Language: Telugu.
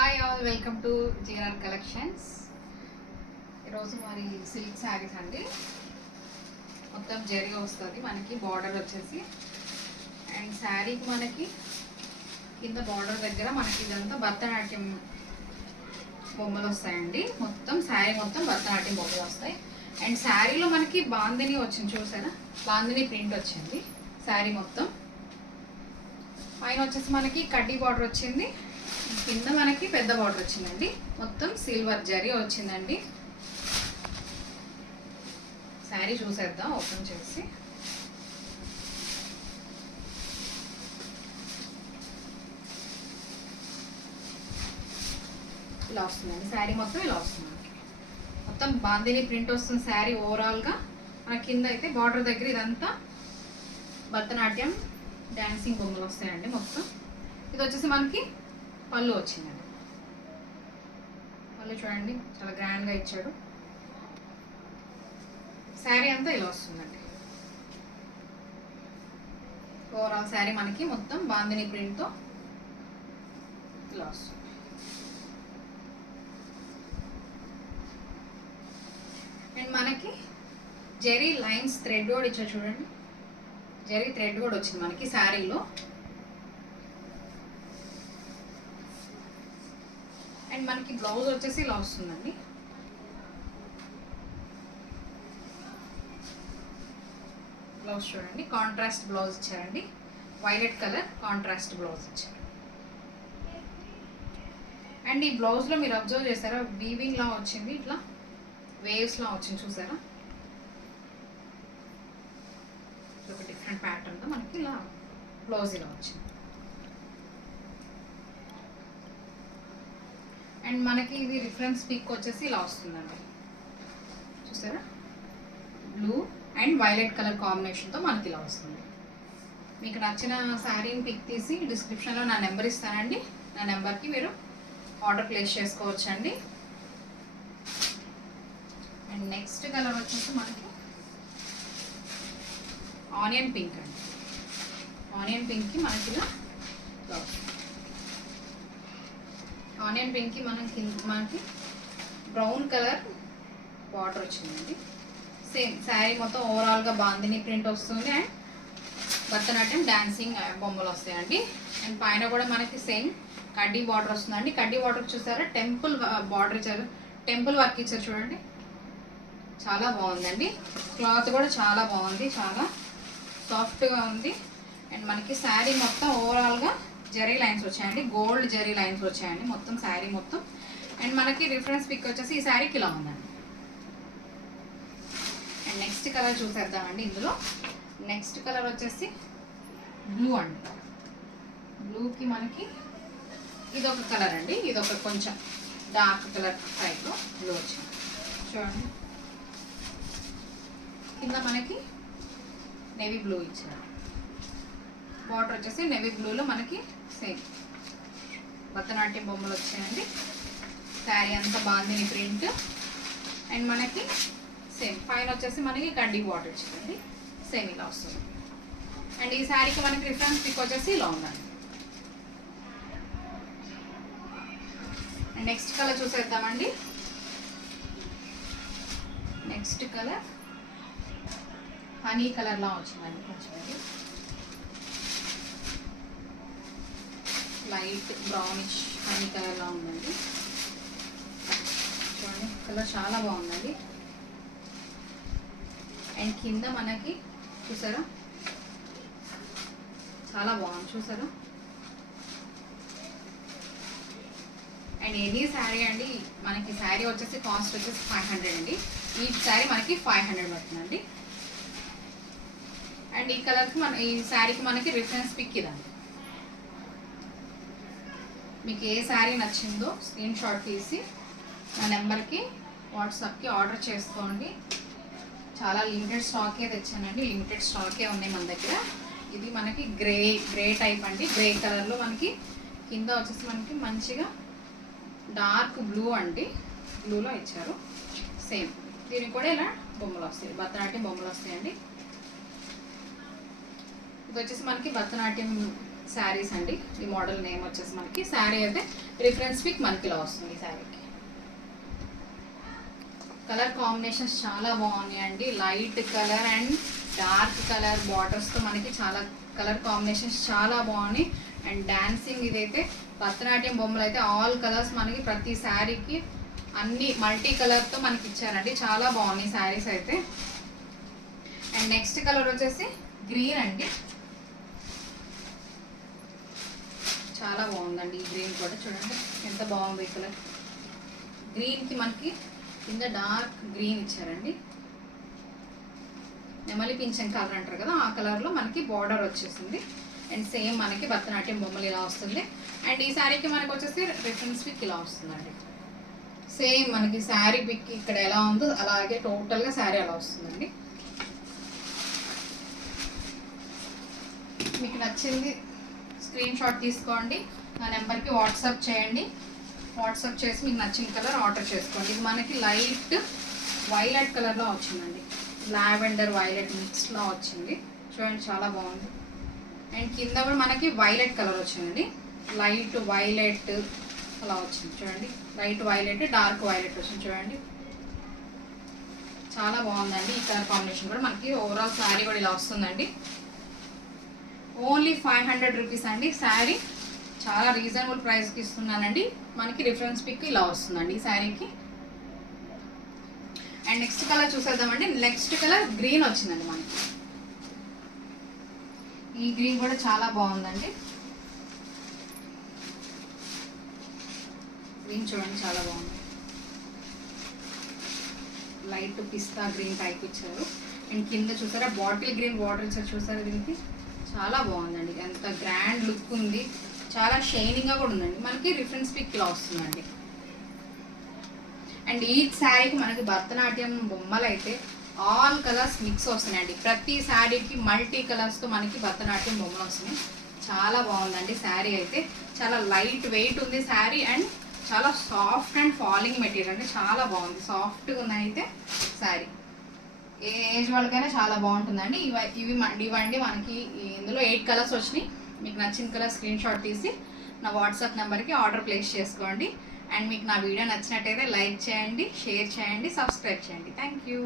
Hi all, welcome to GR collections. ఈరోజు మరి సిల్క్ శారీస్ అండి. మొత్తం జరీ వస్తుంది మనకి, బార్డర్ వచ్చేసి. అండ్ శారీకి మనకి కింద బార్డర్ దగ్గర మనకి ఇదంతా భరతనాట్యం బొమ్మలు వస్తాయండి. మొత్తం శారీ మొత్తం భరతనాట్యం బొమ్మలు వస్తాయి. అండ్ శారీలో మనకి బాందిని వచ్చింది, చూసారా? బాందిని ప్రింట్ వచ్చింది శారీ మొత్తం. పైన వచ్చేసి మనకి కడ్డీ బార్డర్ వచ్చింది, కింద మనకి పెద్ద బార్డర్ వచ్చిందండి. మొత్తం సిల్వర్ జరీ వచ్చిందండి. శారీ చూసేద్దాం ఓపెన్ చేసి. ఇలా వస్తుందండి శారీ మొత్తం, ఇలా వస్తుంది. మొత్తం బాందిని ప్రింట్ వస్తుంది శారీ ఓవరాల్గా. మన కింద అయితే బార్డర్ దగ్గర ఇదంతా భరతనాట్యం డాన్సింగ్ బొమ్మలు వస్తాయండి మొత్తం. ఇది వచ్చేసి మనకి పళ్ళు వచ్చిందండి. పళ్ళు చూడండి, చాలా గ్రాండ్గా ఇచ్చాడు. శారీ అంతా ఇలా వస్తుందండి. ఓవరాల్ శారీ మనకి మొత్తం బాందిని ప్రింట్తో ఇలా వస్తుంది. అండ్ మనకి జెరీ లైన్స్ థ్రెడ్ కూడా ఇచ్చాడు చూడండి. జెరీ థ్రెడ్ కూడా వచ్చింది మనకి శారీలో. అండ్ మనకి బ్లౌజ్ వచ్చేసి ఇలా వస్తుందండి. బ్లౌజ్ చూడండి, కాంట్రాస్ట్ బ్లౌజ్ ఇచ్చారండి. వైలెట్ కలర్ కాంట్రాస్ట్ బ్లౌజ్ ఇచ్చారు. అండ్ ఈ బ్లౌజ్లో మీరు అబ్జర్వ్ చేస్తారా, వీవింగ్ లా వచ్చింది, ఇట్లా వేవ్స్ లా వచ్చింది, చూసారా? ఒక డిఫరెంట్ ప్యాటర్న్తో మనకి ఇలా బ్లౌజ్ ఇలా వచ్చింది. అండ్ మనకి ఇది రిఫరెన్స్ పిక్ వచ్చేసి ఇలా వస్తుందండి, చూసారా? బ్లూ అండ్ వైలెట్ కలర్ కాంబినేషన్తో మనకి ఇలా వస్తుంది. మీకు నచ్చిన శారీని పిక్ తీసి డిస్క్రిప్షన్లో నా నెంబర్ ఇస్తానండి. నా నెంబర్కి మీరు ఆర్డర్ ప్లేస్ చేసుకోవచ్చండి. అండ్ నెక్స్ట్ కలర్ వచ్చేసి మనకి ఆనియన్ పింక్ అండి. ఆనియన్ పింక్కి మనకి ఇలా ఆనియన్ పింక్కి మనకి బ్రౌన్ కలర్ బార్డర్ వచ్చిందండి. సేమ్ శారీ మొత్తం ఓవరాల్గా బాందిని ప్రింట్ వస్తుంది అండ్ భరతనాట్యం డాన్సింగ్ బొమ్మలు వస్తాయండి. అండ్ పైన కూడా మనకి సేమ్ కడ్డీ బార్డర్ వస్తుందండి. కడ్డీ బార్డర్ చూసారా, టెంపుల్ బార్డర్ ఇచ్చారు, టెంపుల్ వర్క్ ఇచ్చారు చూడండి. చాలా బాగుందండి. క్లాత్ కూడా చాలా బాగుంది, చాలా సాఫ్ట్గా ఉంది. అండ్ మనకి శారీ మొత్తం ఓవరాల్గా జరీ లైన్స్ వచ్చాయండి, గోల్డ్ జరీ లైన్స్ వచ్చాయండి మొత్తం శారీ మొత్తం. అండ్ మనకి రిఫరెన్స్ పిక్ వచ్చేసి ఈ శారీకి ఇలా ఉందండి. అండ్ నెక్స్ట్ కలర్ చూసేద్దామండి. ఇందులో నెక్స్ట్ కలర్ వచ్చేసి బ్లూ అండి. బ్లూకి మనకి ఇదొక కలర్ అండి, ఇదొక కొంచెం డార్క్ కలర్ టైప్లో బ్లూ వచ్చింది చూడండి. కింద మనకి నేవీ బ్లూ ఇచ్చారు. బార్డర్ వచ్చేసి నేవీ బ్లూలో మనకి సేమ్ భరతనాట్యం బొమ్మలు వచ్చాయండి. శారీ అంతా బాందిని ప్రింట్. అండ్ మనకి సేమ్ పైన వచ్చేసి మనకి కడ్డీ బార్డర్ వచ్చిందండి, సేమ్ ఇలా వస్తుంది. అండ్ ఈ శారీకి మనకి రిఫరెన్స్ పిక్ వచ్చేసి ఇలా ఉందండి. అండ్ నెక్స్ట్ కలర్ చూసేద్దామండి. నెక్స్ట్ కలర్ హనీ కలర్లా వచ్చిందండి, కొంచెం లైట్ బ్రౌనిష్ హనీ కలర్లా ఉందండి. చూడండి, కలర్ చాలా బాగుందండి. అండ్ కింద మనకి చూసారా, చాలా బాగుంది, చూసారా? అండ్ ఎనీ శారీ అండి, మనకి శారీ వచ్చేసి కాస్ట్ వచ్చేసి 500 అండి. ఈ శారీ మనకి 500 పడుతుందండి. అండ్ ఈ కలర్కి ఈ శారీకి మనకి రిఫరెన్స్ పిక్ ఇదండి. మీకు ఏ శారీ నచ్చిందో స్క్రీన్ షాట్ తీసి నా నెంబర్కి వాట్సాప్కి ఆర్డర్ చేసుకోండి. చాలా లిమిటెడ్ స్టాకే తెచ్చానండి, లిమిటెడ్ స్టాకే ఉన్నాయి మన దగ్గర. ఇది మనకి గ్రే టైప్ అండి. గ్రే కలర్లో మనకి కింద వచ్చేసి మనకి మంచిగా డార్క్ బ్లూ అండి, బ్లూలో ఇచ్చారు. సేమ్ దీనికి కూడా ఇలా బొమ్మలు వస్తాయి, భరతనాట్యం బొమ్మలు వస్తాయండి. ఇది వచ్చేసి మనకి భరతనాట్యం శారీస్ అండి. ఈ మోడల్ నేమ్ వచ్చేసి మనకి శారీ అయితే రిఫరెన్స్ పిక్ మనకి ఇలా వస్తుంది. ఈ శారీకి కలర్ కాంబినేషన్స్ చాలా బాగున్నాయండి. Light colour and dark colour బార్డర్స్తో మనకి చాలా కలర్ కాంబినేషన్స్ చాలా బాగున్నాయి. అండ్ డాన్సింగ్ ఇదైతే భరతనాట్యం బొమ్మలు అయితే ఆల్ కలర్స్ మనకి ప్రతి శారీకి అన్ని మల్టీ కలర్తో మనకి ఇచ్చారండి. చాలా బాగున్నాయి శారీస్ అయితే. అండ్ నెక్స్ట్ కలర్ వచ్చేసి గ్రీన్ అండి. చాలా బాగుందండి ఈ గ్రీన్ కూడా. చూడండి ఎంత బాగుంది ఈ కలర్. గ్రీన్కి మనకి కింద డార్క్ గ్రీన్ ఇచ్చారండి. నెమలి పింఛన్ కలర్ అంటారు కదా, ఆ కలర్లో మనకి బార్డర్ వచ్చేసింది. అండ్ సేమ్ మనకి భరతనాట్యం బొమ్మలు ఇలా వస్తుంది. అండ్ ఈ శారీకి మనకి వచ్చేసి రిఫరెన్స్ పిక్ ఇలా వస్తుందండి. సేమ్ మనకి శారీ పిక్ ఇక్కడ ఎలా ఉందో అలాగే టోటల్గా శారీ అలా వస్తుందండి. మీకు నచ్చింది స్క్రీన్ షాట్ తీసుకోండి, నా నెంబర్కి వాట్సాప్ చేయండి. వాట్సాప్ చేసి మీకు నచ్చిన కలర్ ఆర్డర్ చేసుకోండి. ఇది మనకి లైట్ వైలెట్ కలర్లో వచ్చిందండి. లావెండర్ వైలెట్ మిక్స్లో వచ్చింది. చూడండి చాలా బాగుంది. అండ్ కింద కూడా మనకి వైలెట్ కలర్ వచ్చిందండి. లైట్ వైలెట్ అలా వచ్చింది. చూడండి లైట్ వైలెట్ డార్క్ వైలెట్ వచ్చింది. చూడండి చాలా బాగుందండి ఈ కలర్ కాంబినేషన్ కూడా. మనకి ఓవరాల్ శారీ కూడా ఇలా వస్తుందండి. ఓన్లీ 500 రూపీస్ అండి శారీ. చాలా రీజనబుల్ ప్రైస్కి ఇస్తున్నానండి. మనకి రిఫరెన్స్ పిక్ ఇలా వస్తుందండి ఈ శారీకి. అండ్ నెక్స్ట్ కలర్ చూసేద్దామండి. నెక్స్ట్ కలర్ గ్రీన్ వచ్చిందండి మనకి. ఈ గ్రీన్ కూడా చాలా బాగుందండి. గ్రీన్ చూడండి చాలా బాగుంది. లైట్ పిస్తా గ్రీన్ టైప్ ఇచ్చారు. అండ్ కింద చూసారా బాటిల్ గ్రీన్ బార్డర్ ఇచ్చారు. చూసారా దీనికి చాలా బాగుందండి. ఎంత గ్రాండ్ లుక్ ఉంది. చాలా షైనింగ్గా కూడా ఉందండి. మనకి రిఫరెన్స్ పిక్ ఇలా వస్తుందండి. అండ్ ఈ శారీకి మనకి భరతనాట్యం బొమ్మలు అయితే ఆల్ కలర్స్ మిక్స్ వస్తున్నాయండి. ప్రతి శారీకి మల్టీ కలర్స్తో మనకి భరతనాట్యం బొమ్మలు వస్తున్నాయి. చాలా బాగుందండి శారీ అయితే. చాలా లైట్ వెయిట్ ఉంది శారీ. అండ్ చాలా సాఫ్ట్ అండ్ ఫాలింగ్ మెటీరియల్ అండి. చాలా బాగుంది, సాఫ్ట్గా ఉన్నాయి అయితే శారీ. ఏ ఏజ్ వాళ్ళకైనా చాలా బాగుంటుందండి. ఇవండి మనకి ఇందులో 8 కలర్స్ వచ్చినాయి. మీకు నచ్చిన కలర్ స్క్రీన్ షాట్ తీసి నా వాట్సాప్ నెంబర్కి ఆర్డర్ ప్లేస్ చేసుకోండి. అండ్ మీకు నా వీడియో నచ్చినట్టయితే లైక్ చేయండి, షేర్ చేయండి, సబ్స్క్రైబ్ చేయండి. Thank you.